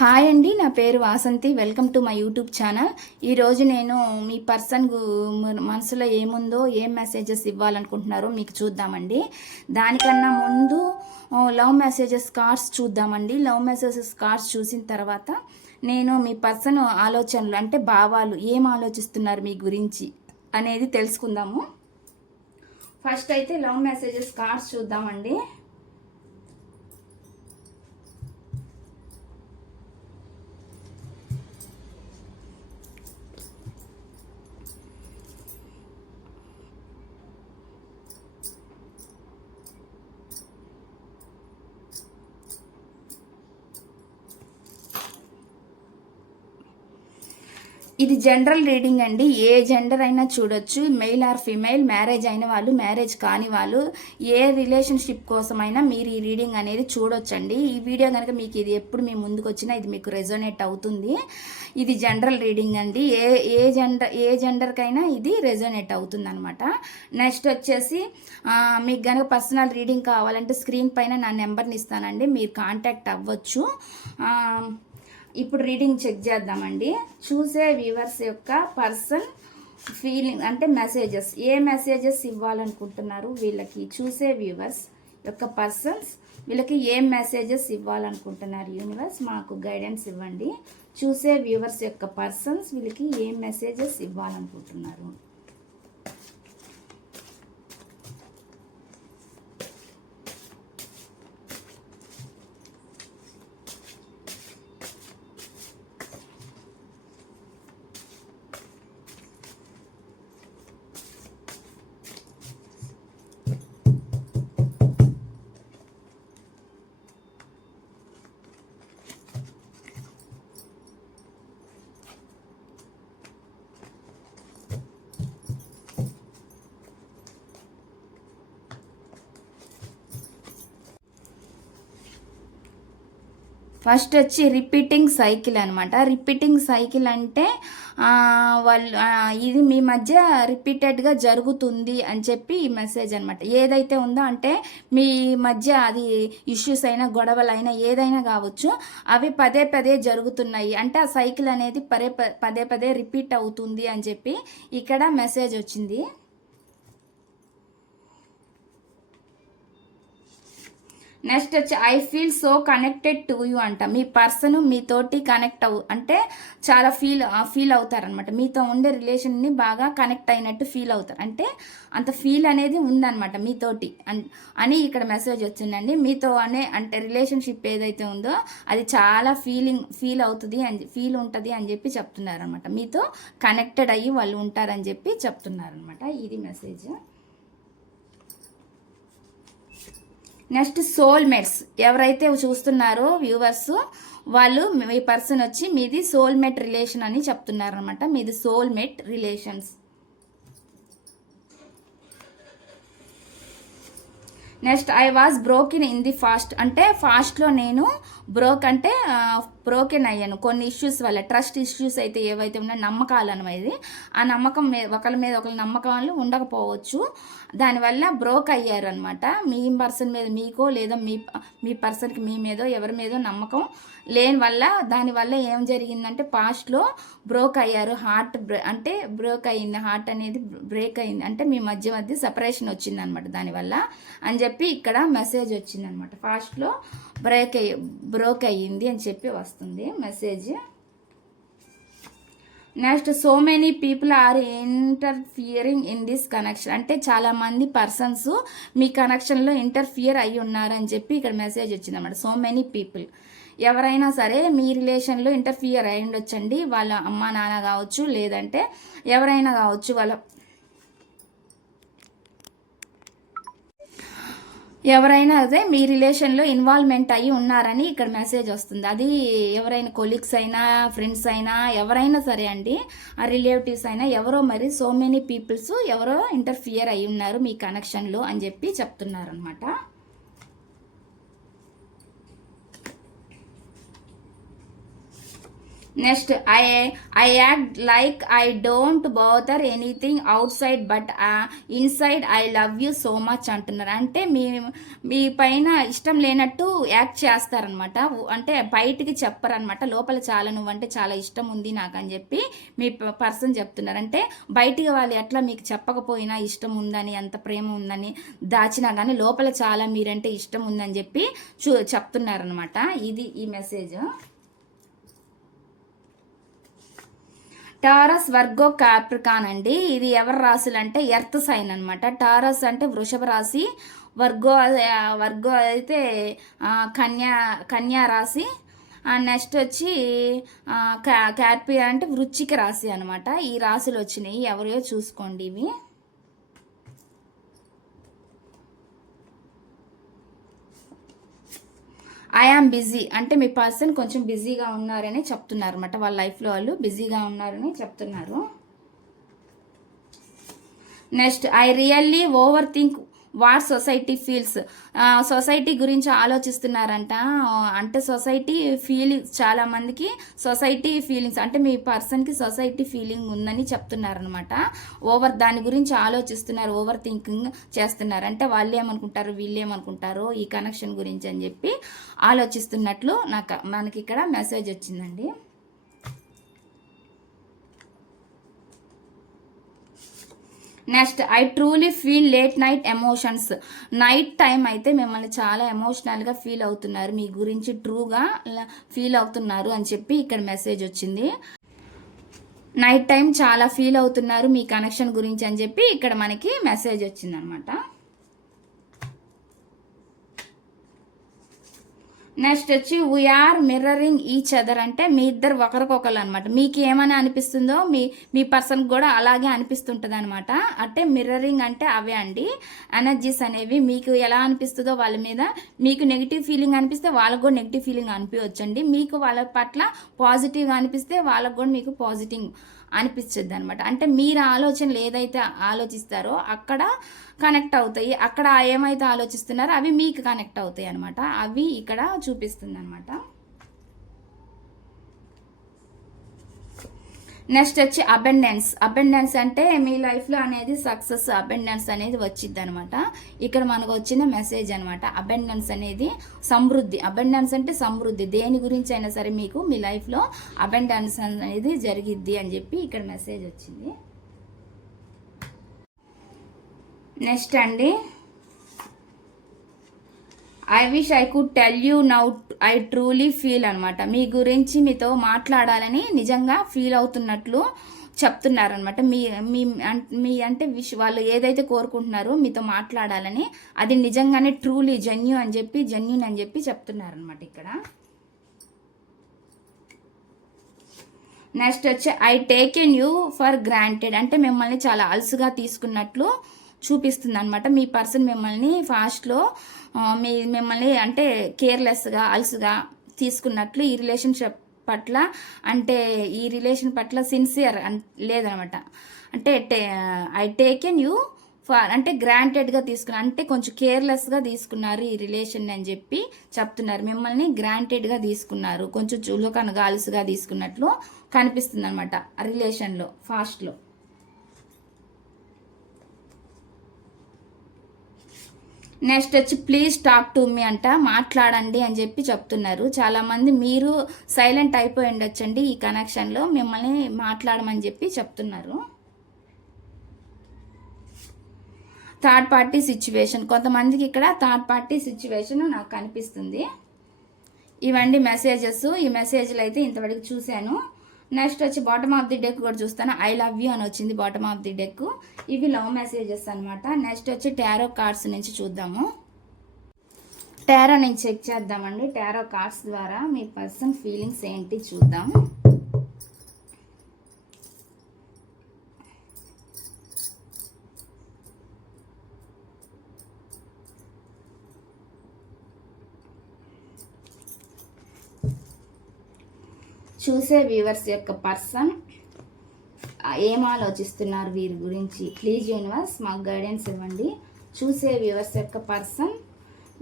Hi అండి నా పేరు Vasanthi welcome to my YouTube channel ఈరోజు నేను మీ పర్సన్ మనసులో ఏముందో ఏం మెసేజెస్ ఇవ్వాలనుకుంటున్నారో మీకు చూద్దామండి దానికన్నా ముందు లవ్ మెసేజెస్ కార్డ్స్ చూద్దామండి లవ్ మెసేజెస్ కార్డ్స్ చూసిన తర్వాత నేను మీ పర్సన్ ఆలోచనలు అంటే భావాలు ఏం ఆలోచిస్తున్నారు మీ గురించి అనేది తెలుసుకుందాము ఫస్ట్ అయితే లవ్ మెసేజెస్ కార్డ్స్ చూద్దామండి ఇది జనరల్ రీడింగ్ అండి ఏ జెండర్ అయినా చూడొచ్చు మెయిల్ ఆర్ ఫీమేల్ మ్యారేజ్ అయిన వాళ్ళు మ్యారేజ్ కాని వాళ్ళు ఏ రిలేషన్షిప్ కోసమైనా మీరు ఈ రీడింగ్ అనేది చూడొచ్చండి ఈ వీడియో కనుక మీకు ఇది ఎప్పుడు మీ ముందుకు వచ్చినా ఇది మీకు రెజోనేట్ అవుతుంది ఇది జనరల్ రీడింగ్ అండి ఏ ఏ జెండర్ ఏ జెండర్కైనా ఇది రెజోనేట్ అవుతుంది అనమాట నెక్స్ట్ వచ్చేసి మీకు కనుక పర్సనల్ రీడింగ్ కావాలంటే స్క్రీన్ పైన నా నెంబర్ని ఇస్తానండి మీరు కాంటాక్ట్ అవ్వచ్చు ఇప్పుడు రీడింగ్ చెక్ చేద్దామండి చూసే వ్యూవర్స్ యొక్క పర్సన్ ఫీలింగ్ అంటే మెసేజెస్ ఏ మెసేజెస్ ఇవ్వాలనుకుంటున్నారు వీళ్ళకి చూసే వ్యూవర్స్ యొక్క పర్సన్స్ వీళ్ళకి ఏం మెసేజెస్ ఇవ్వాలనుకుంటున్నారు యూనివర్స్ మాకు గైడెన్స్ ఇవ్వండి చూసే వ్యూవర్స్ యొక్క పర్సన్స్ వీళ్ళకి ఏం మెసేజెస్ ఇవ్వాలనుకుంటున్నారు ఫస్ట్ వచ్చి రిపీటింగ్ సైకిల్ అనమాట రిపీటింగ్ సైకిల్ అంటే వాళ్ళు ఇది మీ మధ్య రిపీటెడ్గా జరుగుతుంది అని చెప్పి ఈ మెసేజ్ అనమాట ఏదైతే ఉందో అంటే మీ మధ్య అది ఇష్యూస్ అయినా గొడవలైనా ఏదైనా కావచ్చు అవి పదే పదే జరుగుతున్నాయి అంటే ఆ సైకిల్ అనేది పదే పదే రిపీట్ అవుతుంది అని చెప్పి ఇక్కడ మెసేజ్ వచ్చింది నెక్స్ట్ వచ్చి I feel so connected to you అంట మీ పర్సన్ మీతోటి కనెక్ట్ అవు అంటే చాలా ఫీల్ ఫీల్ అవుతారనమాట మీతో ఉండే రిలేషన్ని బాగా కనెక్ట్ అయినట్టు ఫీల్ అవుతారు అంటే అంత ఫీల్ అనేది ఉందనమాట మీతోటి అని ఇక్కడ మెసేజ్ వచ్చిందండి మీతో అనే అంటే రిలేషన్షిప్ ఏదైతే ఉందో అది చాలా ఫీలింగ్ ఫీల్ అవుతుంది అని ఫీల్ ఉంటుంది అని చెప్పి చెప్తున్నారనమాట మీతో కనెక్టెడ్ అయ్యి వాళ్ళు ఉంటారని చెప్పి చెప్తున్నారనమాట ఇది మెసేజ్ నెక్స్ట్ సోల్మేట్స్ ఎవరైతే చూస్తున్నారో వ్యూవర్స్ వాళ్ళు మీ పర్సన్ వచ్చి మీది సోల్మేట్ రిలేషన్ అని చెప్తున్నారు అనమాట మీది soulmate relations next I was broken in the past అంటే ఫాస్ట్లో నేను బ్రోక్ అంటే బ్రోకెన్ అయ్యాను కొన్ని ఇష్యూస్ వల్ల ట్రస్ట్ ఇష్యూస్ అయితే ఏవైతే ఉన్నాయో నమ్మకాలు అనేది ఆ నమ్మకం మీద ఒకరి మీద ఒకరి నమ్మకాలు ఉండకపోవచ్చు దానివల్ల బ్రోక్ అయ్యారు అనమాట మీ పర్సన్ మీద మీకో లేదా మీ మీ పర్సన్కి మీ మీదో ఎవరి మీదో నమ్మకం లేని వల్ల దానివల్ల ఏం జరిగిందంటే పాస్ట్లో బ్రోక్ అయ్యారు హార్ట్ అంటే బ్రోక్ అయింది హార్ట్ అనేది బ్రేక్ అయింది అంటే మీ మధ్య మధ్య సపరేషన్ వచ్చిందనమాట దానివల్ల అని చెప్పి ఇక్కడ మెసేజ్ వచ్చిందనమాట ఫాస్ట్లో బ్రేక్ అయ్యి బ్రోక్ అయ్యింది అని చెప్పి వస్తుంది message next so many people are interfering in this connection అంటే చాలామంది పర్సన్స్ మీ కనెక్షన్లో ఇంటర్ఫియర్ అయి ఉన్నారని చెప్పి ఇక్కడ మెసేజ్ వచ్చింది అన్నమాట సో మెనీ పీపుల్ ఎవరైనా సరే మీ రిలేషన్లో ఇంటర్ఫియర్ అయి ఉండొచ్చండి వాళ్ళ అమ్మ నాన్న కావచ్చు లేదంటే ఎవరైనా కావచ్చు వాళ్ళ ఎవరైనా అదే మీ రిలేషన్లో ఇన్వాల్వ్మెంట్ అయ్యి ఉన్నారని ఇక్కడ మెసేజ్ వస్తుంది అది ఎవరైనా కొలీగ్స్ అయినా ఫ్రెండ్స్ అయినా ఎవరైనా సరే అండి ఆ రిలేటివ్స్ అయినా ఎవరో మరి సో మెనీ పీపుల్స్ ఎవరో ఇంటర్ఫియర్ అయి ఉన్నారు మీ కనెక్షన్లో అని చెప్పి చెప్తున్నారు అనమాట next I I act like I don't bother anything outside but inside I love you so much అంటున్నారు అంటే మీ మీ పైన ఇష్టం లేనట్టు యాక్ట్ చేస్తారనమాట అంటే బయటికి చెప్పరనమాట లోపల చాలా నువ్వంటే చాలా ఇష్టం ఉంది నాకు అని చెప్పి మీ పర్సన్ చెప్తున్నారు అంటే బయటికి వాళ్ళు ఎట్లా మీకు చెప్పకపోయినా ఇష్టం ఉందని ఎంత ప్రేమ ఉందని దాచినా కానీ లోపల చాలా మీరంటే ఇష్టం ఉందని చెప్పి చూ చెప్తున్నారనమాట ఇది ఈ మెసేజ్ టారస్ వర్గో క్యాప్రికాన్ అండి ఇది ఎవరి రాశులు అంటే ఎర్త్ సైన్ అనమాట టారస్ అంటే వృషభ రాశి వర్గో వర్గో అయితే కన్యా కన్యా రాశి నెక్స్ట్ వచ్చి క్యార్పి అంటే వృచ్చిక రాశి అనమాట ఈ రాశులు వచ్చినాయి ఎవరియో చూసుకోండి ఇవి ఐఆమ్ బిజీ అంటే మీ పర్సన్ కొంచెం బిజీగా ఉన్నారని చెప్తున్నారు అనమాట వాళ్ళ లైఫ్లో వాళ్ళు బిజీగా ఉన్నారని చెప్తున్నారు next I really over think what society feels society గురించి ఆలోచిస్తున్నారంట అంటే సొసైటీ ఫీలింగ్స్ చాలామందికి సొసైటీ ఫీలింగ్స్ అంటే మీ పర్సన్కి సొసైటీ ఫీలింగ్ ఉందని చెప్తున్నారనమాట ఓవర్ దాని గురించి ఆలోచిస్తున్నారు ఓవర్ థింకింగ్ చేస్తున్నారు అంటే వాళ్ళు ఏమనుకుంటారు వీళ్ళు ఏమనుకుంటారు ఈ కనెక్షన్ గురించి అని చెప్పి ఆలోచిస్తున్నట్లు నాకు మనకి ఇక్కడ మెసేజ్ వచ్చిందండి next I truly feel late night emotions night time అయితే మిమ్మల్ని చాలా ఎమోషనల్గా ఫీల్ అవుతున్నారు మీ గురించి ట్రూగా ఫీల్ అవుతున్నారు అని చెప్పి ఇక్కడ మెసేజ్ వచ్చింది నైట్ టైం చాలా ఫీల్ అవుతున్నారు మీ కనెక్షన్ గురించి అని చెప్పి ఇక్కడ మనకి మెసేజ్ వచ్చిందనమాట నెక్స్ట్ వచ్చి వీఆర్ మిర్రరింగ్ ఈచ్ అదర్ అంటే మీ ఇద్దరు ఒకరికొకరు అనమాట మీకు ఏమని అనిపిస్తుందో మీ మీ పర్సన్ కూడా అలాగే అనిపిస్తుంటుంది అనమాట అంటే మిర్రరింగ్ అంటే అవే అండి ఎనర్జీస్ అనేవి మీకు ఎలా అనిపిస్తుందో వాళ్ళ మీద మీకు నెగిటివ్ ఫీలింగ్ అనిపిస్తే వాళ్ళకు కూడా నెగిటివ్ ఫీలింగ్ అనిపించవచ్చు అండి మీకు వాళ్ళ పట్ల పాజిటివ్గా అనిపిస్తే వాళ్ళకు కూడా మీకు పాజిటివ్ అనిపించద్దు అనమాట అంటే మీరు ఆలోచనలు ఏదైతే ఆలోచిస్తారో అక్కడ కనెక్ట్ అవుతాయి అక్కడ ఏమైతే ఆలోచిస్తున్నారో అవి మీకు కనెక్ట్ అవుతాయి అనమాట అవి ఇక్కడ చూపిస్తుంది అనమాట నెక్స్ట్ వచ్చి అబెండెన్స్ అబెండెన్స్ అంటే మీ లైఫ్లో అనేది సక్సెస్ అబెండెన్స్ అనేది వచ్చింది అనమాట ఇక్కడ మనకు వచ్చిన మెసేజ్ అనమాట అబెండెన్స్ అనేది సమృద్ధి అబెండెన్స్ అంటే సమృద్ధి దేని గురించి అయినా సరే మీకు మీ లైఫ్లో అబెండెన్స్ అనేది జరిగిద్ది అని చెప్పి ఇక్కడ మెసేజ్ వచ్చింది నెక్స్ట్ అండి I wish I could tell you now I truly feel అనమాట మీ గురించి మీతో మాట్లాడాలని నిజంగా ఫీల్ అవుతున్నట్లు చెప్తున్నారనమాట మీ మీ మీ అంటే విష్ వాళ్ళు ఏదైతే కోరుకుంటున్నారో మీతో మాట్లాడాలని అది నిజంగానే ట్రూలీ జెన్యూ అని చెప్పి జెన్యున్ అని చెప్పి చెప్తున్నారనమాట ఇక్కడ నెక్స్ట్ వచ్చి I taken you for granted అంటే మిమ్మల్ని చాలా అలసుగా తీసుకున్నట్లు చూపిస్తుంది అనమాట మీ పర్సన్ మిమ్మల్ని ఫాస్ట్లో మీ మిమ్మల్ని అంటే కేర్లెస్గా అలసుగా తీసుకున్నట్లు ఈ రిలేషన్షిప్ పట్ల అంటే ఈ రిలేషన్ పట్ల సిన్సియర్ అన్ లేదనమాట అంటే I taken you for అంటే గ్రాంటెడ్గా తీసుకున్నారు అంటే కొంచెం కేర్లెస్గా తీసుకున్నారు ఈ రిలేషన్ అని చెప్పి చెప్తున్నారు మిమ్మల్ని గ్రాంటెడ్గా తీసుకున్నారు కొంచెం చులకనగా అలసుగా తీసుకున్నట్లు కనిపిస్తుంది అనమాట రిలేషన్లో ఫాస్ట్లో నెక్స్ట్ వచ్చి ప్లీజ్ టాక్ టు మీ అంట మాట్లాడండి అని చెప్పి చెప్తున్నారు చాలామంది మీరు సైలెంట్ అయిపోయి ఉండొచ్చండి ఈ కనెక్షన్లో మిమ్మల్ని మాట్లాడమని చెప్పి చెప్తున్నారు థర్డ్ పార్టీ సిచ్యువేషన్ కొంతమందికి ఇక్కడ థర్డ్ పార్టీ సిచ్యువేషన్ నాకు కనిపిస్తుంది ఇవండి మెసేజెస్ ఈ మెసేజ్లు అయితే ఇంతవరకు చూశాను నెక్స్ట్ వచ్చి బాటమ్ ఆఫ్ ది డెక్ కూడా చూస్తాను ఐ లవ్ యూ అని వచ్చింది బాటమ్ ఆఫ్ ది డెక్ ఇవి లవ్ మెసేజెస్ అనమాట నెక్స్ట్ వచ్చి టారో కార్డ్స్ నుంచి చూద్దాము టారో నేను చెక్ చేద్దామండి టారో కార్డ్స్ ద్వారా మీ పర్సన్ ఫీలింగ్స్ ఏంటి చూద్దాము చూసే వ్యూవర్స్ యొక్క పర్సన్ ఏం ఆలోచిస్తున్నారు వీరి గురించి ప్లీజ్ యూనివర్స్ మాకు గైడెన్స్ ఇవ్వండి చూసే వ్యూవర్స్ యొక్క పర్సన్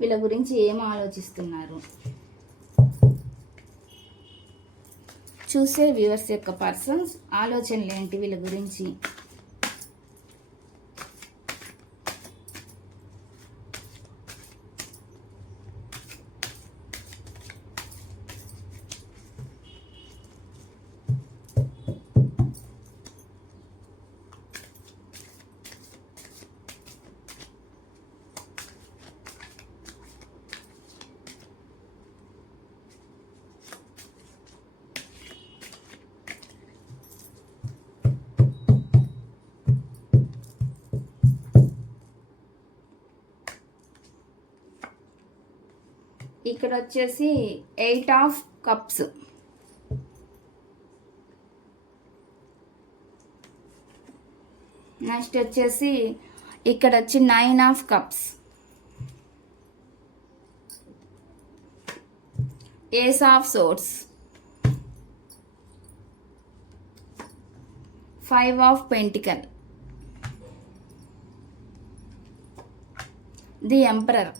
వీళ్ళ గురించి ఏం ఆలోచిస్తున్నారు చూసే వ్యూవర్స్ యొక్క పర్సన్స్ ఆలోచనలు ఏంటి వీళ్ళ గురించి ఇక్కడ వచ్చేసి ఎయిట్ ఆఫ్ కప్స్ నెక్స్ట్ వచ్చేసి ఇక్కడ వచ్చి nine of cups ace of swords five of pentacle the emperor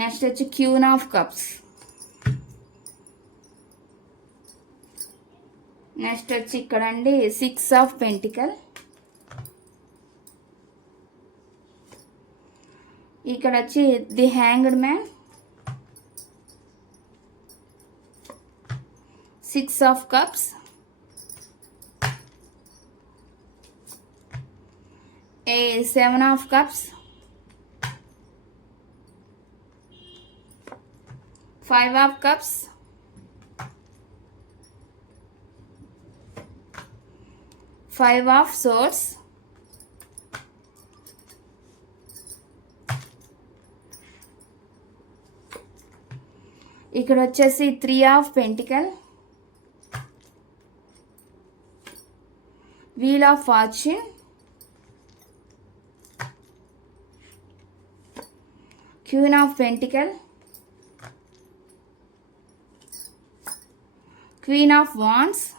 next వచ్చి క్యూన్ ఆఫ్ కప్స్ నెక్స్ట్ వచ్చి ఇక్కడ అండి సిక్స్ ఆఫ్ పెంటికల్ ఇక్కడ వచ్చి the hanged man six of cups a seven of cups five of cups five of swords ఇక్కడ వచ్చేసి three of pentacle wheel of fortune queen of pentacle Queen of Wands.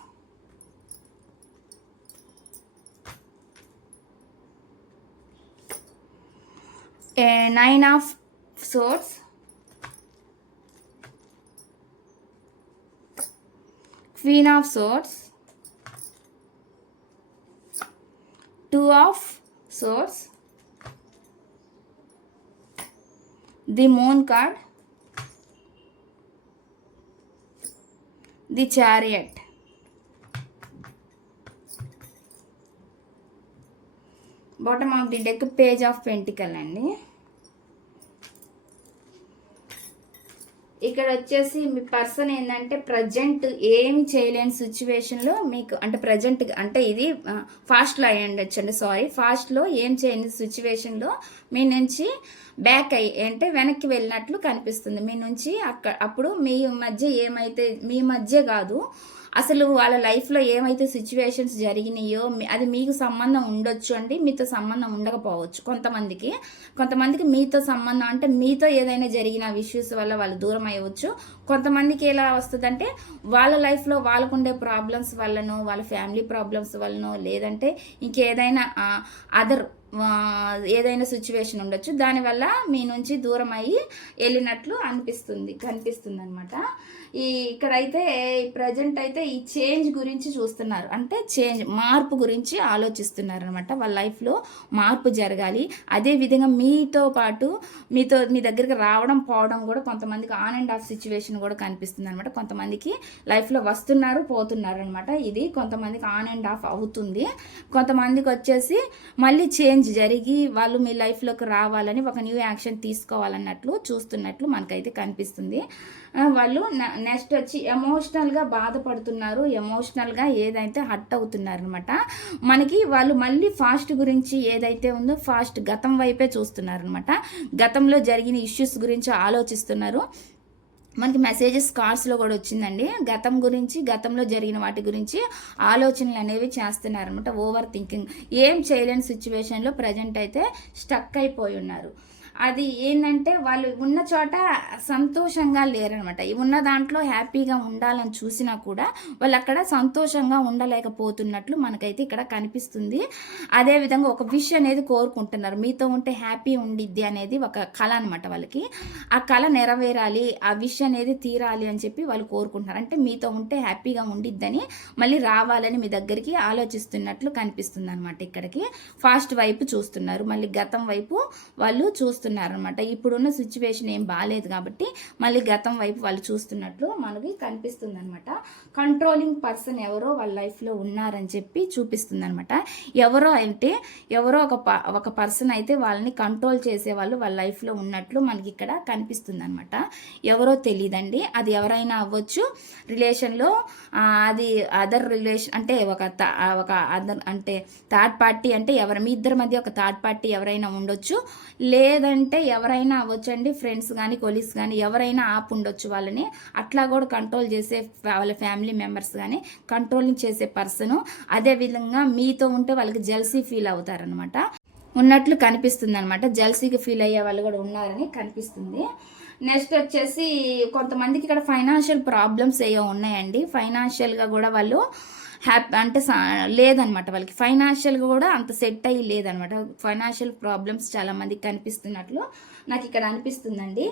A nine of Swords. Queen of Swords. Two of Swords. The Moon card. the chariot. Bottom of the deck, page of pentacle and ఇక్కడ వచ్చేసి మీ person ఏంటంటే present ఏమి చేయలేని సిచ్యువేషన్లో మీకు అంటే present అంటే ఇది ఫాస్ట్లో అయ్యి ఉండొచ్చండి సారీ ఫాస్ట్లో ఏం చేయని సిచ్యువేషన్లో మీ నుంచి బ్యాక్ అయ్యి అంటే వెనక్కి వెళ్ళినట్లు కనిపిస్తుంది మీ నుంచి అక్కడ అప్పుడు మీ మధ్య ఏమైతే మీ మధ్య కాదు అసలు వాళ్ళ లైఫ్లో ఏమైతే సిచ్యువేషన్స్ జరిగినాయో అది మీకు సంబంధం ఉండొచ్చు అండి మీతో సంబంధం ఉండకపోవచ్చు కొంతమందికి కొంతమందికి మీతో సంబంధం అంటే మీతో ఏదైనా జరిగిన ఇష్యూస్ వల్ల వాళ్ళు దూరం అయ్యవచ్చు కొంతమందికి ఎలా వస్తుందంటే వాళ్ళ లైఫ్లో వాళ్ళకు ఉండే ప్రాబ్లమ్స్ వల్లనో వాళ్ళ ఫ్యామిలీ ప్రాబ్లమ్స్ వల్లనో లేదంటే ఇంకేదైనా అదర్ ఏదైనా సిచ్యువేషన్ ఉండొచ్చు దానివల్ల మీ నుంచి దూరం అయ్యి వెళ్ళినట్లు అనిపిస్తుంది కనిపిస్తుంది అనమాట ఈ ఇక్కడైతే ప్రజెంట్ అయితే ఈ చేంజ్ గురించి చూస్తున్నారు అంటే చేంజ్ మార్పు గురించి ఆలోచిస్తున్నారు అనమాట వాళ్ళ లైఫ్లో మార్పు జరగాలి అదేవిధంగా మీతో పాటు మీతో మీ దగ్గరికి రావడం పోవడం కూడా కొంతమందికి ఆన్ అండ్ ఆఫ్ సిచ్యువేషన్ కూడా కనిపిస్తుంది అనమాట కొంతమందికి లైఫ్లో వస్తున్నారు పోతున్నారు అనమాట ఇది కొంతమందికి ఆన్ అండ్ ఆఫ్ అవుతుంది కొంతమందికి వచ్చేసి మళ్ళీ చేంజ్ జరిగి వాళ్ళు మీ లైఫ్లోకి రావాలని ఒక న్యూ యాక్షన్ తీసుకోవాలన్నట్లు చూస్తున్నట్లు మనకైతే కనిపిస్తుంది వాళ్ళు నెక్స్ట్ వచ్చి ఎమోషనల్గా బాధపడుతున్నారు ఎమోషనల్గా ఏదైతే హట్ అవుతున్నారు అనమాట మనకి వాళ్ళు మళ్ళీ ఫాస్ట్ గురించి ఏదైతే ఉందో ఫాస్ట్ గతం వైపే చూస్తున్నారు అనమాట గతంలో జరిగిన ఇష్యూస్ గురించి ఆలోచిస్తున్నారు మనకి మెసేజెస్ కార్డ్స్లో కూడా వచ్చిందండి గతం గురించి గతంలో జరిగిన వాటి గురించి ఆలోచనలు అనేవి చేస్తున్నారనమాట ఓవర్ థింకింగ్ ఏం చేయలేని సిచ్యువేషన్లో ప్రజెంట్ అయితే స్టక్ అయిపోయి ఉన్నారు అది ఏంటంటే వాళ్ళు ఉన్న చోట సంతోషంగా లేరనమాట ఉన్న దాంట్లో హ్యాపీగా ఉండాలని చూసినా కూడా వాళ్ళు అక్కడ సంతోషంగా ఉండలేకపోతున్నట్లు మనకైతే ఇక్కడ కనిపిస్తుంది అదేవిధంగా ఒక విష్ అనేది కోరుకుంటున్నారు మీతో ఉంటే హ్యాపీ ఉండిద్ది అనేది ఒక కళ అనమాట వాళ్ళకి ఆ కళ నెరవేరాలి ఆ విష్ అనేది తీరాలి అని చెప్పి వాళ్ళు కోరుకుంటున్నారు అంటే మీతో ఉంటే హ్యాపీగా ఉండిద్దని మళ్ళీ రావాలని మీ దగ్గరికి ఆలోచిస్తున్నట్లు కనిపిస్తుంది అనమాట ఇక్కడికి ఫాస్ట్ వైపు చూస్తున్నారు మళ్ళీ గతం వైపు వాళ్ళు చూస్తున్నారు చూస్తున్నారనమాట ఇప్పుడున్న సిచ్యువేషన్ ఏం బాగాలేదు కాబట్టి మళ్ళీ గతం వైపు వాళ్ళు చూస్తున్నట్లు మనకి కనిపిస్తుంది అనమాట కంట్రోలింగ్ పర్సన్ ఎవరో వాళ్ళ లైఫ్లో ఉన్నారని చెప్పి చూపిస్తుంది అనమాట ఎవరో అంటే ఎవరో ఒక ఒక పర్సన్ అయితే వాళ్ళని కంట్రోల్ చేసే వాళ్ళు వాళ్ళ లైఫ్లో ఉన్నట్లు మనకి ఇక్కడ కనిపిస్తుంది అనమాట ఎవరో తెలియదండి అది ఎవరైనా అవ్వచ్చు రిలేషన్లో అది అదర్ రిలేషన్ అంటే ఒక ఒక అదర్ అంటే థర్డ్ పార్టీ అంటే ఎవరి మీ ఇద్దరి మధ్య ఒక థర్డ్ పార్టీ ఎవరైనా ఉండొచ్చు లేదా అంటే ఎవరైనా అవ్వచ్చండి ఫ్రెండ్స్ కానీ కొలీగ్స్ కానీ ఎవరైనా ఆపు ఉండొచ్చు వాళ్ళని అట్లా కూడా కంట్రోల్ చేసే వాళ్ళ ఫ్యామిలీ మెంబర్స్ కానీ కంట్రోలింగ్ చేసే పర్సన్ అదేవిధంగా మీతో ఉంటే వాళ్ళకి జెల్సీ ఫీల్ అవుతారనమాట ఉన్నట్లు కనిపిస్తుంది అనమాట జెల్సీకి ఫీల్ అయ్యే వాళ్ళు కూడా ఉన్నారని కనిపిస్తుంది నెక్స్ట్ వచ్చేసి కొంతమందికి ఇక్కడ ఫైనాన్షియల్ ప్రాబ్లమ్స్ ఏవో ఉన్నాయండి ఫైనాన్షియల్గా కూడా వాళ్ళు హ్యాపీ అంటే లేదనమాట వాళ్ళకి ఫైనాన్షియల్గా కూడా అంత సెట్ అయ్యి లేదనమాట ఫైనాన్షియల్ ప్రాబ్లమ్స్ చాలామందికి కనిపిస్తున్నట్లు నాకు ఇక్కడ అనిపిస్తుందండి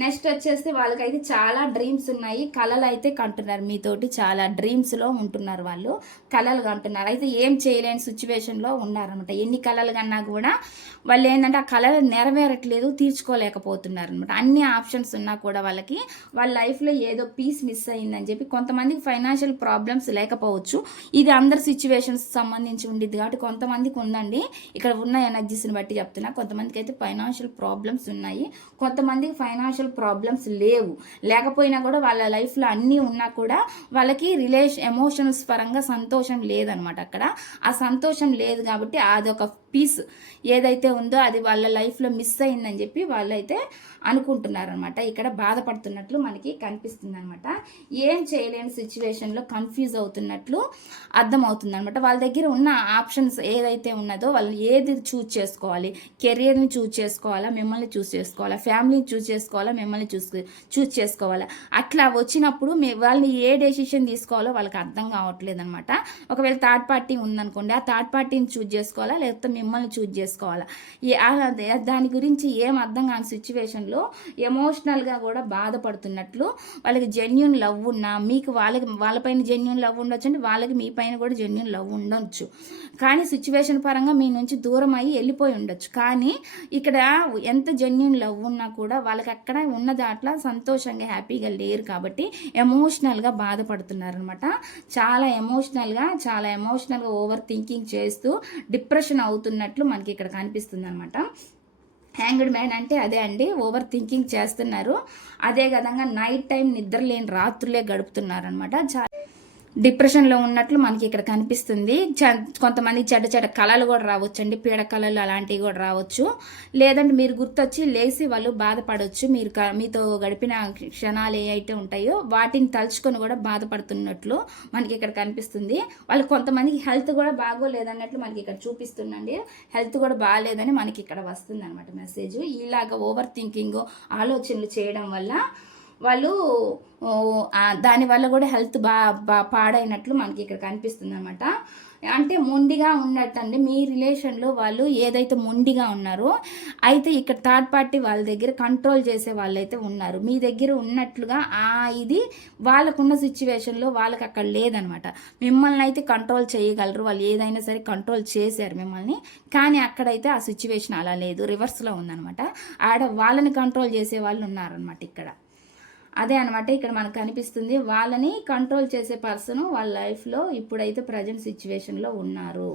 నెక్స్ట్ వచ్చేసి వాళ్ళకైతే చాలా డ్రీమ్స్ ఉన్నాయి కళలు అయితే కంటున్నారు మీతోటి చాలా డ్రీమ్స్లో ఉంటున్నారు వాళ్ళు కళలు కంటున్నారు అయితే ఏం చేయలేని సిచ్యువేషన్లో ఉన్నారనమాట ఎన్ని కళలు కన్నా కూడా వాళ్ళు ఏంటంటే ఆ కళలు నెరవేరట్లేదు తీర్చుకోలేకపోతున్నారు అనమాట అన్ని ఆప్షన్స్ ఉన్నా కూడా వాళ్ళకి వాళ్ళ లైఫ్లో ఏదో పీస్ మిస్ అయిందని చెప్పి కొంతమందికి ఫైనాన్షియల్ ప్రాబ్లమ్స్ లేకపోవచ్చు ఇది అందరి సిచ్యువేషన్స్ సంబంధించి ఉండేది కాబట్టి కొంతమందికి ఉందండి ఇక్కడ ఉన్న ఎనర్జీస్ని బట్టి చెప్తున్నా కొంతమందికి అయితే ఫైనాన్షియల్ ప్రాబ్లమ్స్ ఉన్నాయి కొంతమందికి ఫైనాన్షియల్ ఫైనాన్షియల్ ప్రాబ్లమ్స్ లేవు లేకపోయినా కూడా వాళ్ళ లైఫ్లో అన్నీ ఉన్నా కూడా వాళ్ళకి రిలేషన్ ఎమోషన్స్ పరంగా సంతోషం లేదనమాట అక్కడ ఆ సంతోషం లేదు కాబట్టి అదొక పీస్ ఏదైతే ఉందో అది వాళ్ళ లైఫ్లో మిస్ అయిందని చెప్పి వాళ్ళైతే అనుకుంటున్నారనమాట ఇక్కడ బాధపడుతున్నట్లు మనకి కనిపిస్తుంది అనమాట ఏం చేయలేని సిచ్యువేషన్లో కన్ఫ్యూజ్ అవుతున్నట్లు అర్థమవుతుంది అనమాట వాళ్ళ దగ్గర ఉన్న ఆప్షన్స్ ఏదైతే ఉన్నదో వాళ్ళు ఏది చూజ్ చేసుకోవాలి కెరియర్ని చూజ్ చేసుకోవాలా మిమ్మల్ని చూస్ చేసుకోవాలా ఫ్యామిలీని చూస్ చేసుకోవాలా మిమ్మల్ని చూస్ చూస్ చేసుకోవాలా అట్లా వచ్చినప్పుడు మీ వాళ్ళని ఏ డెసిషన్ తీసుకోవాలో వాళ్ళకి అర్థం కావట్లేదు అనమాట ఒకవేళ థర్డ్ పార్టీ ఉందనుకోండి ఆ థర్డ్ పార్టీని చూజ్ చేసుకోవాలా లేకపోతే మిమ్మల్ని చూజ్ చేసుకోవాలా దాని గురించి ఏం అర్థం కాని సిచ్యువేషన్లో ఎమోషనల్గా కూడా బాధపడుతున్నట్లు వాళ్ళకి జెన్యున్ లవ్ ఉన్నా మీకు వాళ్ళకి వాళ్ళపైన జెన్యున్ లవ్ ఉండొచ్చు అంటే వాళ్ళకి మీ పైన కూడా జెన్యున్ లవ్ ఉండొచ్చు కానీ సిచ్యువేషన్ పరంగా మీ నుంచి దూరం అయ్యి వెళ్ళిపోయి ఉండొచ్చు కానీ ఇక్కడ ఎంత జెన్యున్ లవ్ ఉన్నా కూడా వాళ్ళకి అక్కడ ఉన్న దాంట్లో సంతోషంగా హ్యాపీగా లేరు కాబట్టి ఎమోషనల్గా బాధపడుతున్నారనమాట చాలా ఎమోషనల్గా చాలా ఎమోషనల్గా ఓవర్ థింకింగ్ చేస్తూ డిప్రెషన్ అవుతున్నట్లు మనకి ఇక్కడ కనిపిస్తుంది అనమాట హ్యాంగ్డ్ మ్యాన్ అంటే అదే అండి ఓవర్ థింకింగ్ చేస్తున్నారు అదే విధంగా నైట్ టైం నిద్ర లేని రాత్రులే గడుపుతున్నారనమాట చాలా డిప్రెషన్లో ఉన్నట్లు మనకి ఇక్కడ కనిపిస్తుంది కొంతమంది చెడ్డ చెడ్డ కళలు కూడా రావచ్చు అండి పీడ కళలు అలాంటివి కూడా రావచ్చు లేదంటే మీరు గుర్తొచ్చి లేచి వాళ్ళు బాధపడవచ్చు మీరు మీతో గడిపిన క్షణాలు ఏ అయితే ఉంటాయో వాటిని తలుచుకొని కూడా బాధపడుతున్నట్లు మనకి ఇక్కడ కనిపిస్తుంది వాళ్ళు కొంతమందికి హెల్త్ కూడా బాగోలేదన్నట్లు మనకి ఇక్కడ చూపిస్తుందండి హెల్త్ కూడా బాగాలేదని మనకి ఇక్కడ వస్తుంది అనమాట మెసేజ్ ఇలాగ ఓవర్ థింకింగ్ ఆలోచనలు చేయడం వల్ల వాళ్ళు దానివల్ల కూడా హెల్త్ బా బా పాడైనట్లు మనకి ఇక్కడ కనిపిస్తుంది అనమాట అంటే మొండిగా ఉన్నట్టండి మీ రిలేషన్లో వాళ్ళు ఏదైతే మొండిగా ఉన్నారో అయితే ఇక్కడ థర్డ్ పార్టీ వాళ్ళ దగ్గర కంట్రోల్ చేసే వాళ్ళైతే ఉన్నారు మీ దగ్గర ఉన్నట్లుగా ఆ ఇది వాళ్ళకున్న సిచ్యువేషన్లో వాళ్ళకి అక్కడ లేదనమాట మిమ్మల్ని అయితే కంట్రోల్ చేయగలరు వాళ్ళు ఏదైనా సరే కంట్రోల్ చేశారు మిమ్మల్ని కానీ అక్కడైతే ఆ సిచ్యువేషన్ అలా లేదు రివర్స్లో ఉందనమాట ఆడ వాళ్ళని కంట్రోల్ చేసే వాళ్ళు ఉన్నారనమాట ఇక్కడ అదే అనమాట ఇక్కడ మనకు కనిపిస్తుంది వాళ్ళని కంట్రోల్ చేసే పర్సన్ వాళ్ళ లైఫ్లో ఇప్పుడైతే ప్రజెంట్ సిచ్యువేషన్లో ఉన్నారు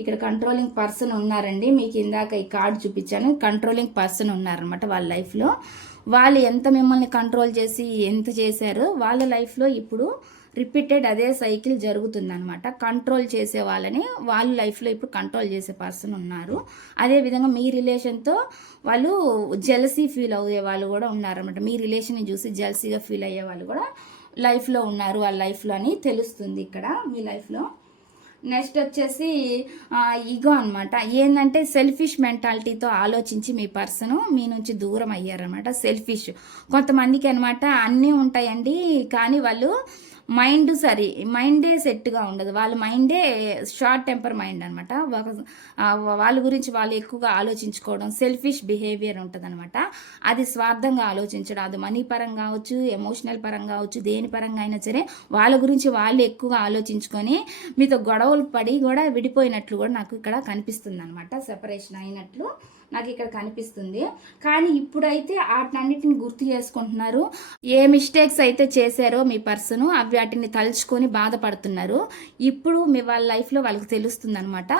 ఇక్కడ కంట్రోలింగ్ పర్సన్ ఉన్నారండి మీకు ఇందాక ఈ కార్డ్ చూపించాను కంట్రోలింగ్ పర్సన్ ఉన్నారనమాట వాళ్ళ లైఫ్లో వాళ్ళు ఎంత మిమ్మల్ని కంట్రోల్ చేసి ఎంత చేశారో వాళ్ళ లైఫ్లో ఇప్పుడు రిపీటెడ్ అదే సైకిల్ జరుగుతుందనమాట కంట్రోల్ చేసే వాళ్ళని వాళ్ళు లైఫ్లో ఇప్పుడు కంట్రోల్ చేసే పర్సన్ ఉన్నారు అదేవిధంగా మీ రిలేషన్తో వాళ్ళు జెలసీ ఫీల్ అయ్యే వాళ్ళు కూడా ఉన్నారనమాట మీ రిలేషన్ని చూసి జెలసీగా ఫీల్ అయ్యే వాళ్ళు కూడా లైఫ్లో ఉన్నారు వాళ్ళ లైఫ్లో అని తెలుస్తుంది ఇక్కడ మీ లైఫ్లో నెక్స్ట్ వచ్చేసి ఈగో అనమాట ఏంటంటే సెల్ఫిష్ మెంటాలిటీతో ఆలోచించి మీ పర్సన్ మీ నుంచి దూరం అయ్యారనమాట సెల్ఫిష్ కొంతమందికి అనమాట అన్నీ ఉంటాయండి కానీ వాళ్ళు మైండ్ సరి మైండే సెట్గా ఉండదు వాళ్ళ మైండే షార్ట్ టెంపర్ మైండ్ అనమాట వాళ్ళ గురించి వాళ్ళు ఎక్కువగా ఆలోచించుకోవడం సెల్ఫిష్ బిహేవియర్ ఉంటుందన్నమాట అది స్వార్థంగా ఆలోచించడం అది మనీ పరంగా కావచ్చు ఎమోషనల్ పరంగా కావచ్చు దేని పరంగా అయినా సరే వాళ్ళ గురించి వాళ్ళు ఎక్కువగా ఆలోచించుకొని మీతో గొడవలు పడి కూడా విడిపోయినట్లు కూడా నాకు ఇక్కడ కనిపిస్తుంది అనమాట సెపరేషన్ అయినట్లు నాకు ఇక్కడ కనిపిస్తుంది కానీ ఇప్పుడైతే వాటినన్నిటిని గుర్తు చేసుకుంటున్నారు ఏ మిస్టేక్స్ అయితే చేశారో మీ పర్సన్ అవి వాటిని తలుచుకొని బాధపడుతున్నారు ఇప్పుడు మీ వాళ్ళ లైఫ్లో వాళ్ళకి తెలుస్తుంది అనమాట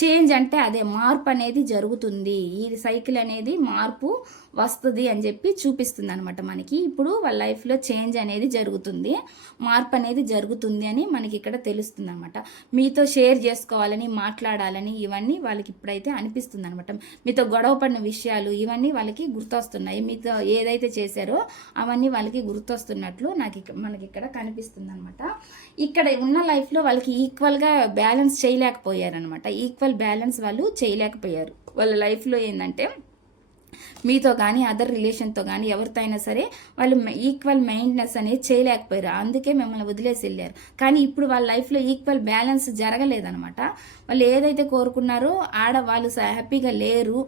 చేంజ్ అంటే అదే మార్పు అనేది జరుగుతుంది ఈ సైకిల్ అనేది మార్పు వస్తుంది అని చెప్పి చూపిస్తుంది అనమాట మనకి ఇప్పుడు వాళ్ళ లైఫ్లో చేంజ్ అనేది జరుగుతుంది మార్పు అనేది జరుగుతుంది అని మనకి ఇక్కడ తెలుస్తుంది అనమాట మీతో షేర్ చేసుకోవాలని మాట్లాడాలని ఇవన్నీ వాళ్ళకి ఇప్పుడైతే అనిపిస్తుంది అనమాట మీతో గొడవ పడిన విషయాలు ఇవన్నీ వాళ్ళకి గుర్తొస్తున్నాయి మీతో ఏదైతే చేశారో అవన్నీ వాళ్ళకి గుర్తొస్తున్నట్లు నాకు మనకి ఇక్కడ కనిపిస్తుంది అనమాట ఇక్కడ ఉన్న లైఫ్లో వాళ్ళకి ఈక్వల్గా బ్యాలెన్స్ చేయలేకపోయారనమాట ఈక్వల్ బ్యాలెన్స్ వాళ్ళు చేయలేకపోయారు వాళ్ళ లైఫ్లో ఏంటంటే మీతో కానీ అదర్ రిలేషన్తో కానీ ఎవరితో అయినా సరే వాళ్ళు ఈక్వల్ మైండ్నెస్ అనేది చేయలేకపోయారు అందుకే మిమ్మల్ని వదిలేసి వెళ్ళారు కానీ ఇప్పుడు వాళ్ళ లైఫ్లో ఈక్వల్ బ్యాలెన్స్ జరగలేదనమాట వాళ్ళు ఏదైతే కోరుకున్నారో ఆడ వాళ్ళు హ్యాపీగా లేరు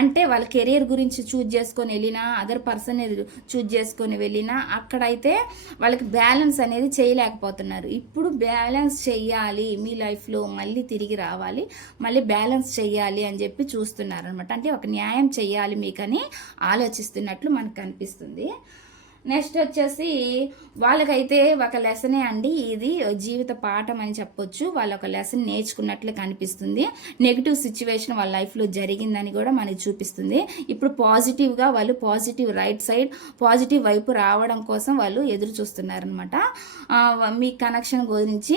అంటే వాళ్ళ కెరీర్ గురించి చూజ్ చేసుకొని వెళ్ళినా అదర్ పర్సన్ చూజ్ చేసుకొని వెళ్ళినా అక్కడైతే వాళ్ళకి బ్యాలెన్స్ అనేది చేయలేకపోతున్నారు ఇప్పుడు బ్యాలెన్స్ చేయాలి మీ లైఫ్లో మళ్ళీ తిరిగి రావాలి మళ్ళీ బ్యాలెన్స్ చేయాలి అని చెప్పి చూస్తున్నారు అనమాట అంటే ఒక న్యాయం చేయాలి మీకని ఆలోచిస్తున్నట్లు మనకు కనిపిస్తుంది నెక్స్ట్ వచ్చేసి వాళ్ళకైతే ఒక లెసనే అండి ఇది జీవిత పాఠం అని చెప్పొచ్చు వాళ్ళు ఒక లెసన్ నేర్చుకున్నట్లు కనిపిస్తుంది నెగిటివ్ సిచ్యువేషన్ వాళ్ళ లైఫ్లో జరిగిందని కూడా మనకి చూపిస్తుంది ఇప్పుడు పాజిటివ్గా వాళ్ళు పాజిటివ్ రైట్ సైడ్ పాజిటివ్ వైపు రావడం కోసం వాళ్ళు ఎదురు చూస్తున్నారనమాట మీ కనెక్షన్ గురించి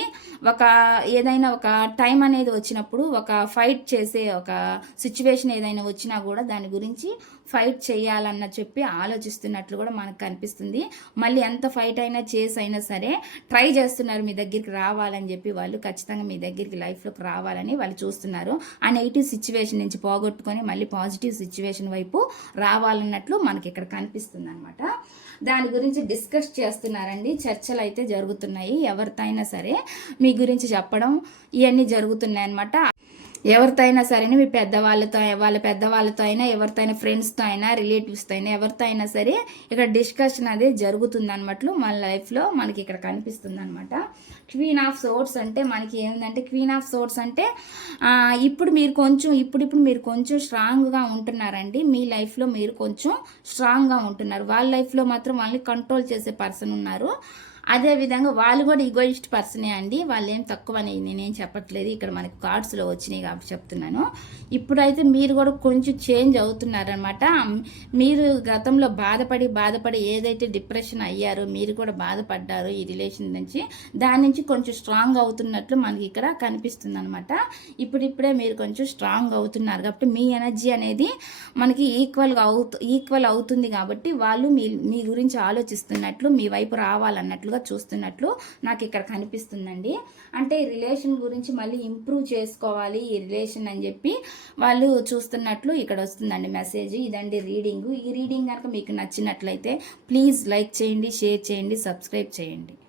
ఒక ఏదైనా ఒక టైం అనేది వచ్చినప్పుడు ఒక ఫైట్ చేసే ఒక సిచ్యువేషన్ ఏదైనా వచ్చినా కూడా దాని గురించి ఫైట్ చేయాలన్న చెప్పి ఆలోచిస్తున్నట్లు కూడా మనకు కనిపిస్తుంది మళ్ళీ ఎంత ఫైట్ అయినా చేసి అయినా సరే ట్రై చేస్తున్నారు మీ దగ్గరికి రావాలని చెప్పి వాళ్ళు ఖచ్చితంగా మీ దగ్గరికి లైఫ్లోకి రావాలని వాళ్ళు చూస్తున్నారు ఆ నెగిటివ్ సిచ్యువేషన్ నుంచి పోగొట్టుకొని మళ్ళీ పాజిటివ్ సిచ్యువేషన్ వైపు రావాలన్నట్లు మనకి ఇక్కడ కనిపిస్తుంది అనమాట దాని గురించి డిస్కస్ చేస్తున్నారండి చర్చలు అయితే జరుగుతున్నాయి ఎవరితో అయినా సరే మీ గురించి చెప్పడం ఇవన్నీ జరుగుతున్నాయి అనమాట ఎవరితో అయినా సరే మీ పెద్దవాళ్ళతో వాళ్ళ పెద్దవాళ్ళతో అయినా ఎవరితో అయినా ఫ్రెండ్స్తో అయినా రిలేటివ్స్తో అయినా ఎవరితో అయినా సరే ఇక్కడ డిస్కషన్ అది జరుగుతుంది అనమాట మన లైఫ్లో మనకి ఇక్కడ కనిపిస్తుంది అనమాట క్వీన్ ఆఫ్ సోర్ట్స్ అంటే మనకి ఏంటంటే క్వీన్ ఆఫ్ సోర్ట్స్ అంటే ఇప్పుడు మీరు కొంచెం ఇప్పుడిప్పుడు మీరు కొంచెం స్ట్రాంగ్గా ఉంటున్నారండి మీ లైఫ్లో మీరు కొంచెం స్ట్రాంగ్గా ఉంటున్నారు వాళ్ళ లైఫ్లో మాత్రం వాళ్ళని కంట్రోల్ చేసే పర్సన్ ఉన్నారు అదేవిధంగా వాళ్ళు కూడా ఈగోయిస్ట్ పర్సనే అండి వాళ్ళు ఏం తక్కువ అని నేనేం చెప్పట్లేదు ఇక్కడ మనకి కార్డ్స్లో వచ్చినాయి కాబట్టి చెప్తున్నాను ఇప్పుడైతే మీరు కూడా కొంచెం చేంజ్ అవుతున్నారనమాట మీరు గతంలో బాధపడి బాధపడి ఏదైతే డిప్రెషన్ అయ్యారో మీరు కూడా బాధపడ్డారు ఈ రిలేషన్ నుంచి దాని నుంచి కొంచెం స్ట్రాంగ్ అవుతున్నట్లు మనకి ఇక్కడ కనిపిస్తుంది అనమాట ఇప్పుడిప్పుడే మీరు కొంచెం స్ట్రాంగ్ అవుతున్నారు కాబట్టి మీ ఎనర్జీ అనేది మనకి ఈక్వల్గా అవుతు ఈక్వల్ అవుతుంది కాబట్టి వాళ్ళు మీ మీ గురించి ఆలోచిస్తున్నట్లు మీ వైపు రావాలన్నట్లుగా చూస్తున్నట్లు నాకు ఇక్కడ కనిపిస్తుందండి అంటే ఈ రిలేషన్ గురించి మళ్ళీ ఇంప్రూవ్ చేసుకోవాలి ఈ రిలేషన్ అని చెప్పి వాళ్ళు చూస్తున్నట్లు ఇక్కడ వస్తుందండి మెసేజ్ ఇదండి రీడింగ్ ఈ రీడింగ్ కనుక మీకు నచ్చినట్లయితే ప్లీజ్ లైక్ చేయండి షేర్ చేయండి సబ్స్క్రైబ్ చేయండి